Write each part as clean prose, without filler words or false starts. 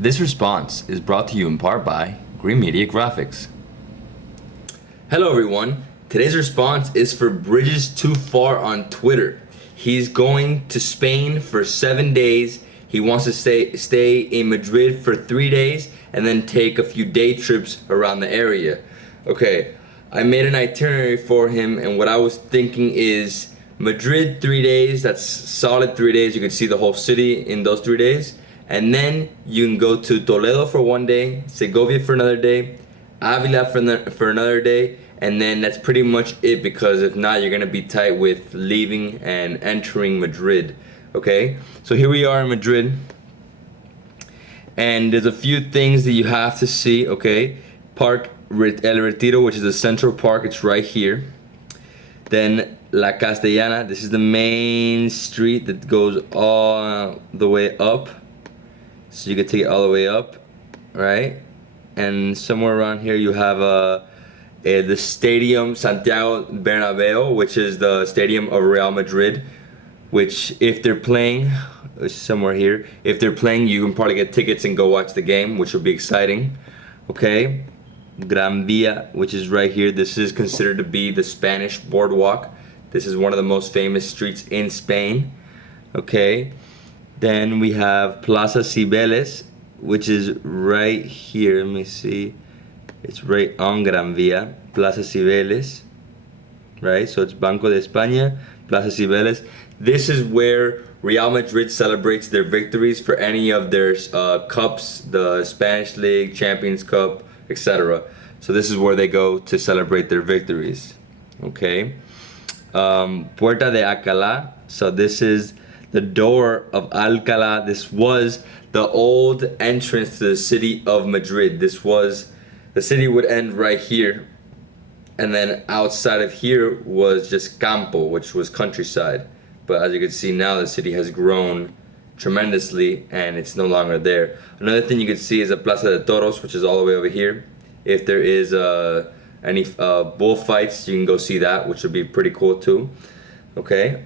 This response is brought to you in part by Green Media Graphics. Hello everyone. Today's response is for Bridges Too Far on Twitter. He's going to Spain for 7 days. He wants to stay in Madrid for 3 days and then take a few day trips around the area. Okay, I made an itinerary for him, and what I was thinking is Madrid 3 days, that's solid 3 days. You can see the whole city in those 3 days. And then you can go to Toledo for 1 day, Segovia for another day, Avila for another day, and then that's pretty much it, because if not, you're gonna be tight with leaving and entering Madrid. Okay, so here we are in Madrid, and there's a few things that you have to see. Okay, Park El Retiro, which is the Central Park, it's right here. Then La Castellana, this is the main street that goes all the way up. So you can take it all the way up, right? And somewhere around here you have the Stadium Santiago Bernabeu, which is the stadium of Real Madrid, which if they're playing, somewhere here, if they're playing, you can probably get tickets and go watch the game, which will be exciting. Okay, Gran Via, which is right here. This is considered to be the Spanish boardwalk. This is one of the most famous streets in Spain. Okay. Then we have Plaza Cibeles, which is right here. Let me see. It's right on Gran Via, Plaza Cibeles, right? So it's Banco de España, Plaza Cibeles. This is where Real Madrid celebrates their victories for any of their cups, the Spanish League, Champions Cup, etc. So this is where they go to celebrate their victories. Okay. Puerta de Alcalá. So this is the door of Alcalá. This was the old entrance to the city of Madrid. The city would end right here, and then outside of here was just Campo, which was countryside. But as you can see now, the city has grown tremendously and it's no longer there. Another thing you can see is the Plaza de Toros, which is all the way over here. If there is any bullfights, you can go see that, which would be pretty cool too. Okay.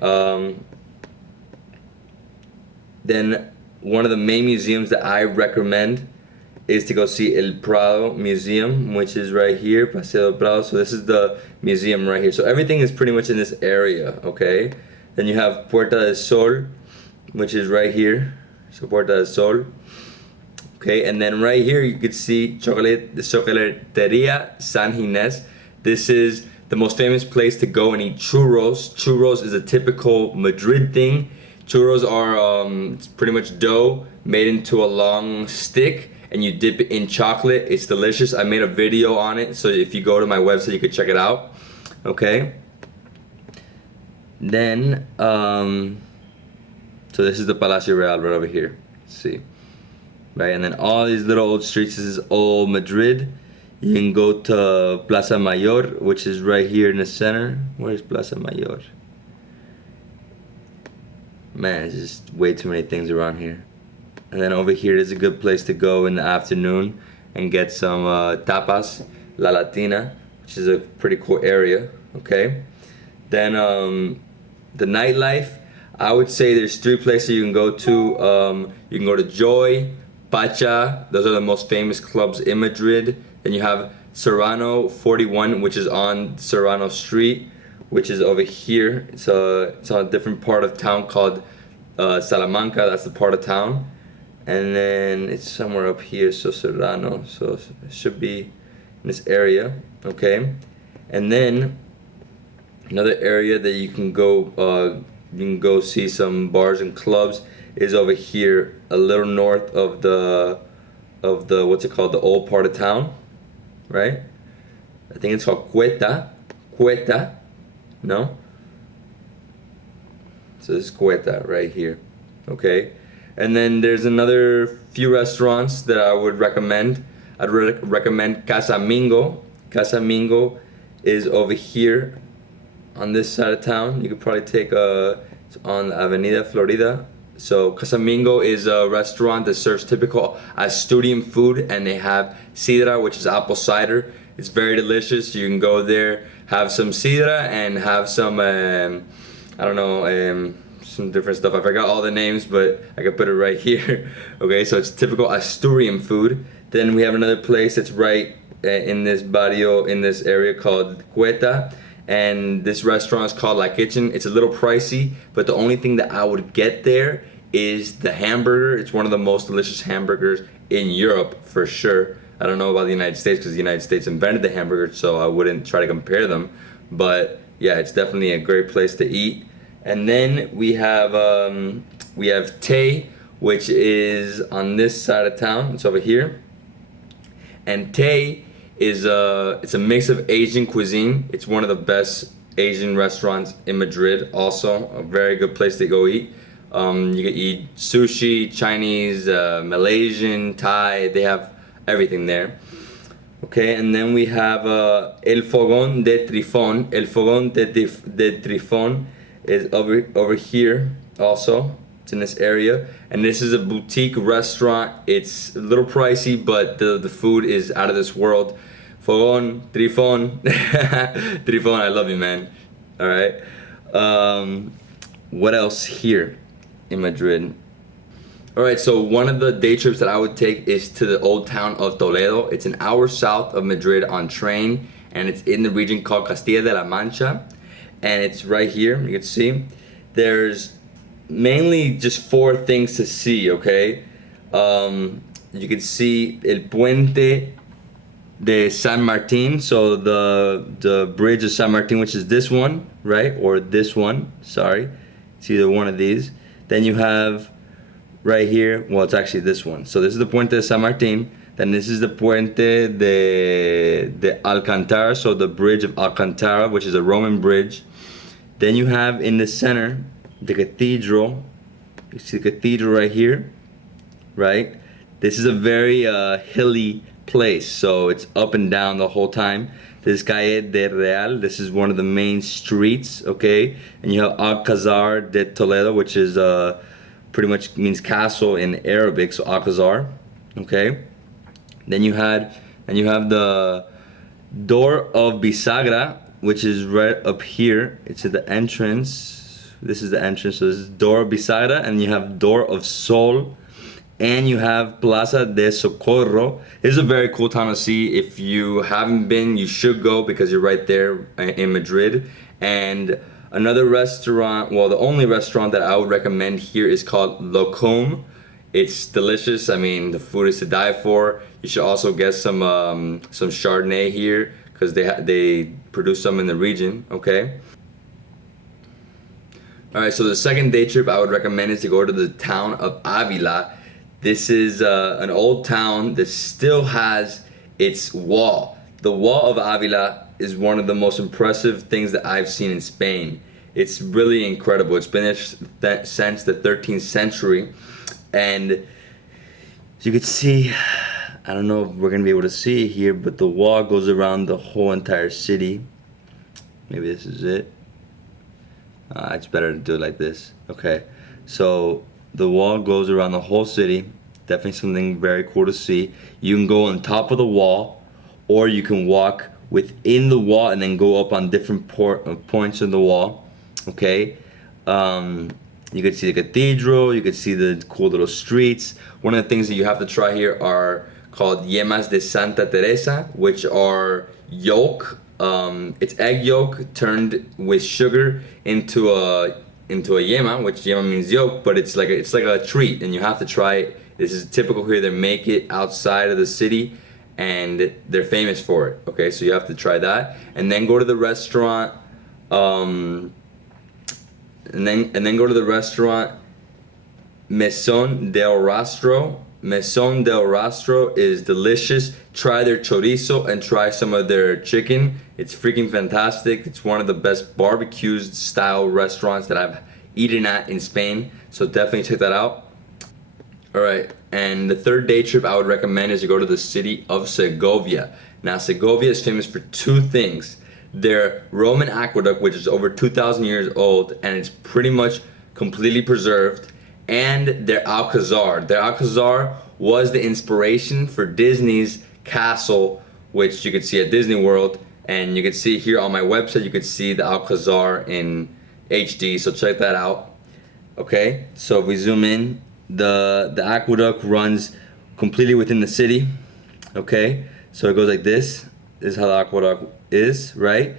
Then one of the main museums that I recommend is to go see El Prado Museum, which is right here, Paseo del Prado. So this is the museum right here. So everything is pretty much in this area, okay? Then you have Puerta del Sol, which is right here. So Puerta del Sol. Okay, and then right here you could see the Chocolateria San Ginés. This is the most famous place to go and eat churros. Churros is a typical Madrid thing. Churros are it's pretty much dough made into a long stick, and you dip it in chocolate. It's delicious. I made a video on it, so if you go to my website, you can check it out. Okay. Then, so this is the Palacio Real right over here. Let's see. Right, and then all these little old streets, this is old Madrid. You can go to Plaza Mayor, which is right here in the center. Where's Plaza Mayor? Man, there's just way too many things around here. And then over here is a good place to go in the afternoon and get some tapas, La Latina, which is a pretty cool area, okay? Then the nightlife, I would say there's 3 places you can go to. You can go to Joy, Pacha, those are the most famous clubs in Madrid. Then you have Serrano 41, which is on Serrano Street, which is over here. It's on a different part of town called Salamanca. That's the part of town. And then it's somewhere up here, so Serrano. So it should be in this area, okay? And then another area that you can go see some bars and clubs is over here, a little north of the what's it called, the old part of town, right? I think it's called Cueta. No? So this is Cueta right here, okay? And then there's another few restaurants that I would recommend. I'd recommend Casa Mingo. Casa Mingo is over here on this side of town. You could probably take it's on Avenida Florida. So Casa Mingo is a restaurant that serves typical Asturian food, and they have sidra, which is apple cider. It's very delicious. You can go there, have some sidra, and have some some different stuff. I forgot all the names, but I can put it right here. Okay, so it's typical Asturian food. Then we have another place that's right in this barrio, in this area called Cueta. And this restaurant is called La Kitchen. It's a little pricey, but the only thing that I would get there is the hamburger. It's one of the most delicious hamburgers in Europe for sure. I don't know about the United States because the United States invented the hamburger, so I wouldn't try to compare them. But yeah, it's definitely a great place to eat. And then we have Tay, which is on this side of town. It's over here. And Tay is it's a mix of Asian cuisine. It's one of the best Asian restaurants in Madrid. Also, a very good place to go eat. You can eat sushi, Chinese, Malaysian, Thai. They have everything there. Okay, and then we have El Fogón de Trifón. El Fogón de Trifón is over here also. It's in this area, and this is a boutique restaurant. It's a little pricey, but the food is out of this world. Fogón, Trifón, Trifón, I love you, man. All right. What else here in Madrid? All right, so one of the day trips that I would take is to the old town of Toledo. It's an hour south of Madrid on train, and it's in the region called Castilla de la Mancha, and it's right here. You can see there's mainly just 4 things to see. Okay, you can see El Puente de San Martin, so the bridge of San Martin, which is this one, right, or this one, sorry, it's either one of these. Then you have right here, well, it's actually this one. So this is the Puente de San Martin. Then this is the Puente de Alcantara, so the bridge of Alcantara, which is a Roman bridge. Then you have in the center the cathedral. You see the cathedral right here, right? This is a very hilly place, so it's up and down the whole time. This is Calle de Real. This is one of the main streets, okay? And you have Alcázar de Toledo, which is pretty much means castle in Arabic, so Alcázar, okay? Then you have the door of Bisagra, which is right up here. It's at the entrance. This is the entrance. So this is door of Bisagra, and you have door of Sol, and you have Plaza de Socorro. This is a very cool town to see. If you haven't been, you should go because you're right there in Madrid. And another restaurant, well, the only restaurant that I would recommend here is called Locum. It's delicious. I mean, the food is to die for. You should also get some Chardonnay here because they produce some in the region, okay? All right, so the second day trip I would recommend is to go to the town of Avila. This is an old town that still has its wall. The wall of Avila is one of the most impressive things that I've seen in Spain. It's really incredible. It's been there since the 13th century. And as you can see, I don't know if we're gonna be able to see it here, but the wall goes around the whole entire city. Maybe this is it. It's better to do it like this. Okay, so the wall goes around the whole city. Definitely something very cool to see. You can go on top of the wall, or you can walk within the wall and then go up on different points of the wall. Okay, you can see the cathedral. You can see the cool little streets. One of the things that you have to try here are called yemas de Santa Teresa, which are yolk. It's egg yolk turned with sugar into a yema, which yema means yolk, but it's like a treat, and you have to try it. This is typical here. They make it outside of the city, and they're famous for it. Okay, so you have to try that, and then go to the restaurant, and then go to the restaurant Mesón del Rastro. Mesón del Rastro is delicious. Try their chorizo and try some of their chicken. It's freaking fantastic. It's one of the best barbecues style restaurants that I've eaten at in Spain. So definitely check that out. All right, and the third day trip I would recommend is to go to the city of Segovia. Now, Segovia is famous for 2 things. Their Roman aqueduct, which is over 2,000 years old, and it's pretty much completely preserved, and their Alcázar. Their Alcázar was the inspiration for Disney's castle, which you could see at Disney World, and you can see here on my website, you could see the Alcázar in HD, so check that out. Okay, so if we zoom in, the aqueduct runs completely within the city. Okay, so it goes like this. This is how the aqueduct is, right?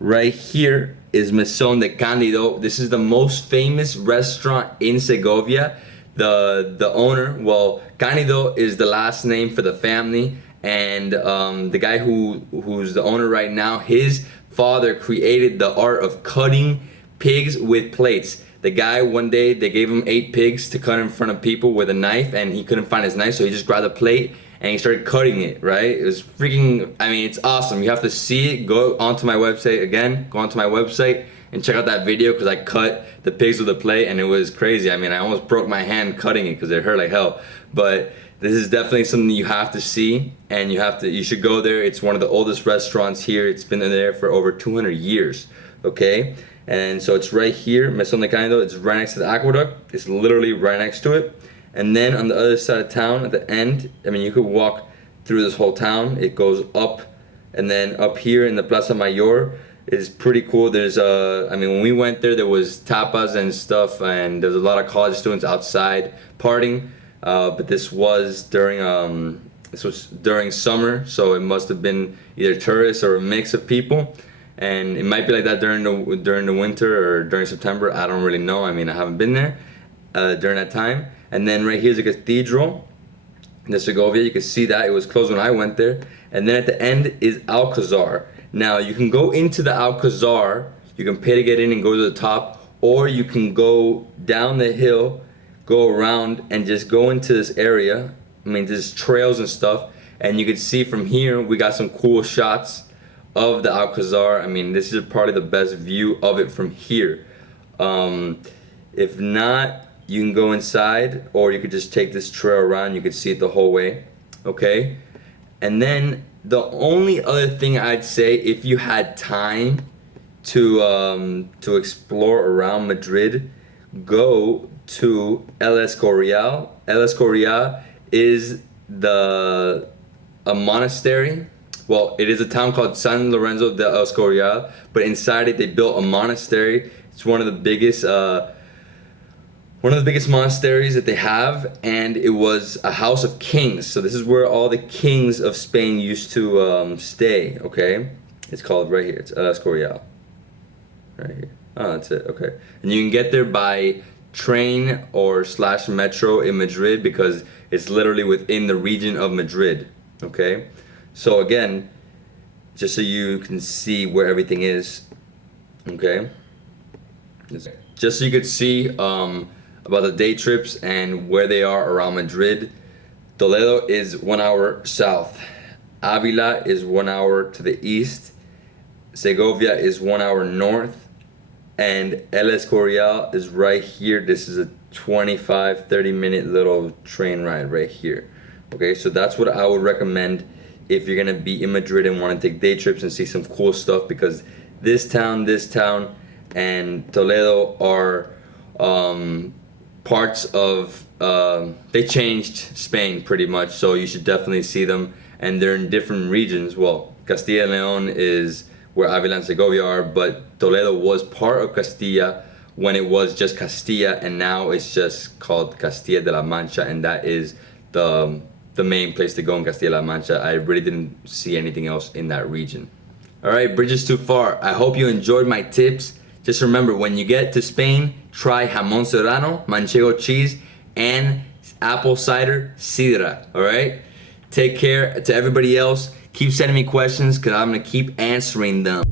Right here is Mesón de Cándido. This is the most famous restaurant in Segovia. The owner, well, Cándido is the last name for the family, and the guy who's the owner right now, his father created the art of cutting pigs with plates. The guy, one day they gave him 8 pigs to cut in front of people with a knife, and he couldn't find his knife, so he just grabbed a plate and he started cutting it, right? It was freaking, I mean, it's awesome. You have to see it. Go onto my website again, go onto my website and check out that video, because I cut the pigs with a plate and it was crazy. I mean, I almost broke my hand cutting it because it hurt like hell. But this is definitely something you have to see, and you should go there. It's one of the oldest restaurants here. It's been there for over 200 years, okay? And so it's right here, Mesón de Cándido. It's right next to the aqueduct. It's literally right next to it. And then on the other side of town, at the end, I mean, you could walk through this whole town. It goes up, and then up here in the Plaza Mayor is pretty cool. There's I mean, when we went there was tapas and stuff, and there's a lot of college students outside partying. But this was during summer, so it must have been either tourists or a mix of people. And it might be like that during the winter or during September. I don't really know. I mean, I haven't been there during that time. And then right here's a cathedral, the Segovia. You can see that it was closed when I went there. And then at the end is Alcazar. Now you can go into the Alcazar. You can pay to get in and go to the top, or you can go down the hill, go around, and just go into this area. I mean, there's trails and stuff, and you can see from here we got some cool shots of the Alcazar. I mean, this is probably the best view of it from here. If not, you can go inside, or you could just take this trail around. You could see it the whole way, okay? And then the only other thing I'd say, if you had time to explore around Madrid, go to El Escorial. El Escorial is a monastery. Well, it is a town called San Lorenzo de El Escorial, but inside it they built a monastery. It's one of the biggest monasteries that they have, and it was a house of kings. So this is where all the kings of Spain used to stay, okay? It's called right here. It's El Escorial. Right here. Oh, that's it. Okay. And you can get there by train or / metro in Madrid, because it's literally within the region of Madrid, okay? So again, just so you can see where everything is, okay? Just so you could see about the day trips and where they are around Madrid. Toledo is 1 hour south. Avila is 1 hour to the east. Segovia is 1 hour north. And El Escorial is right here. This is a 25-30 minute little train ride right here. Okay, so that's what I would recommend if you're gonna be in Madrid and want to take day trips and see some cool stuff, because this town, and Toledo are parts of, they changed Spain pretty much, so you should definitely see them. And they're in different regions. Well, Castilla and León is where Avila and Segovia are, but Toledo was part of Castilla when it was just Castilla, and now it's just called Castilla de la Mancha, and that is the main place to go in Castilla-La Mancha. I really didn't see anything else in that region. All right, bridges too far. I hope you enjoyed my tips. Just remember, when you get to Spain, try jamón serrano, manchego cheese, and apple cider sidra, all right? Take care. To everybody else, keep sending me questions, because I'm going to keep answering them.